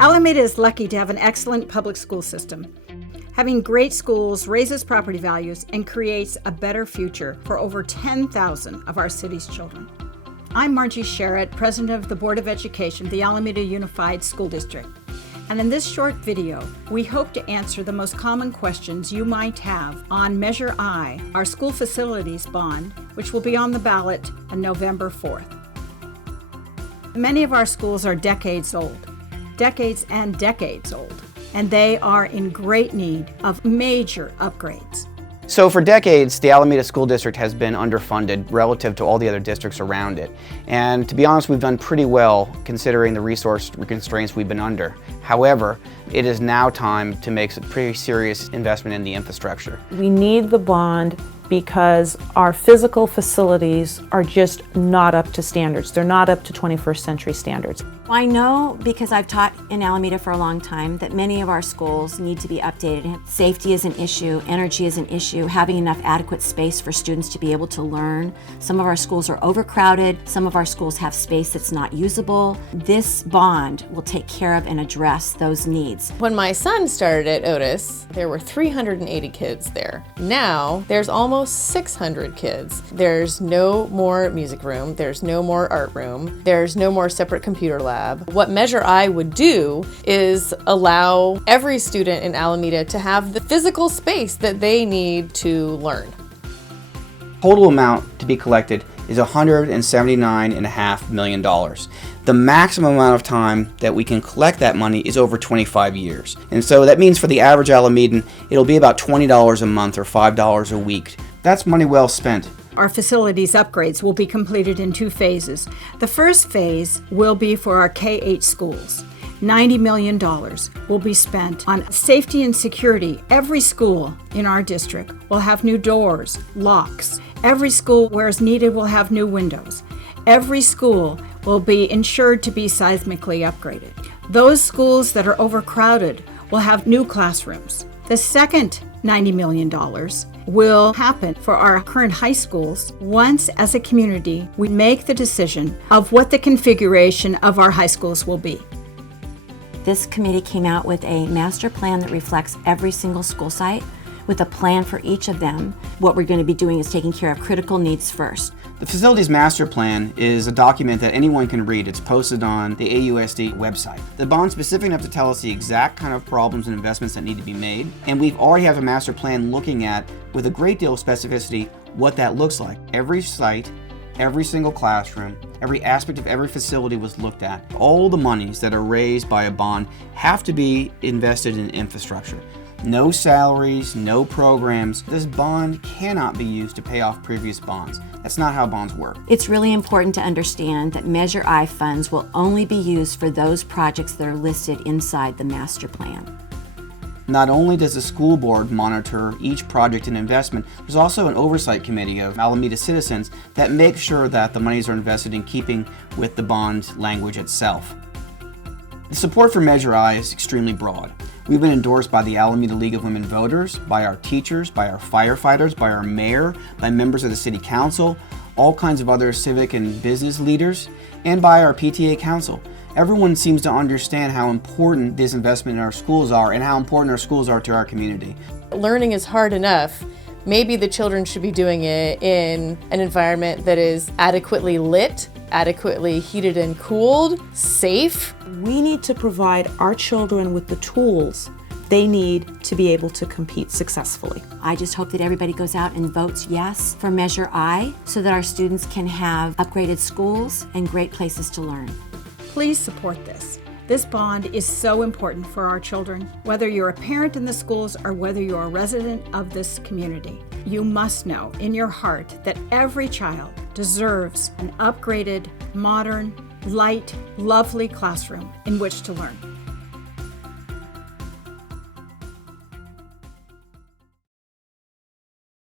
Alameda is lucky to have an excellent public school system. Having great schools raises property values and creates a better future for over 10,000 of our city's children. I'm Margie Sherritt, President of the Board of Education of the Alameda Unified School District. And in this short video, we hope to answer the most common questions you might have on Measure I, our school facilities bond, which will be on the ballot on November 4th. Many of our schools are decades old, decades and decades old, and they are in great need of major upgrades. So for decades, the Alameda School District has been underfunded relative to all the other districts around it. And to be honest, we've done pretty well considering the resource constraints we've been under. However, it is now time to make a pretty serious investment in the infrastructure. We need the bond because our physical facilities are just not up to standards. They're not up to 21st century standards. I know, because I've taught in Alameda for a long time, that many of our schools need to be updated. Safety is an issue, energy is an issue, having enough adequate space for students to be able to learn. Some of our schools are overcrowded, some of our schools have space that's not usable. This bond will take care of and address those needs. When my son started at Otis, there were 380 kids there. Now, there's almost 600 kids. There's no more music room, there's no more art room, there's no more separate computer lab. What Measure I would do is allow every student in Alameda to have the physical space that they need to learn. Total amount to be collected is $179.5 million. The maximum amount of time that we can collect that money is over 25 years. And so that means for the average Alamedan, it'll be about $20 a month or $5 a week. That's money well spent. Our facilities upgrades will be completed in two phases. The first phase will be for our K-8 schools. $90 million will be spent on safety and security. Every school in our district will have new doors, locks. Every school, where is needed, will have new windows. Every school will be insured to be seismically upgraded. Those schools that are overcrowded will have new classrooms. The second $90 million will happen for our current high schools once, as a community, we make the decision of what the configuration of our high schools will be. This committee came out with a master plan that reflects every single school site with a plan for each of them. What we're going to be doing is taking care of critical needs first. The Facilities Master Plan is a document that anyone can read. It's posted on the AUSD website. The bond's specific enough to tell us the exact kind of problems and investments that need to be made, and we've already have a master plan looking at, with a great deal of specificity, what that looks like. Every site, every single classroom, every aspect of every facility was looked at. All the monies that are raised by a bond have to be invested in infrastructure. No salaries, no programs. This bond cannot be used to pay off previous bonds. That's not how bonds work. It's really important to understand that Measure I funds will only be used for those projects that are listed inside the master plan. Not only does the school board monitor each project and investment, there's also an oversight committee of Alameda citizens that make sure that the monies are invested in keeping with the bond language itself. The support for Measure I is extremely broad. We've been endorsed by the Alameda League of Women Voters, by our teachers, by our firefighters, by our mayor, by members of the city council, all kinds of other civic and business leaders, and by our PTA council. Everyone seems to understand how important this investment in our schools are and how important our schools are to our community. Learning is hard enough. Maybe the children should be doing it in an environment that is adequately lit, adequately heated and cooled, safe. We need to provide our children with the tools they need to be able to compete successfully. I just hope that everybody goes out and votes yes for Measure I so that our students can have upgraded schools and great places to learn. Please support this. This bond is so important for our children. Whether you're a parent in the schools or whether you're a resident of this community, you must know in your heart that every child deserves an upgraded, modern, light, lovely classroom in which to learn.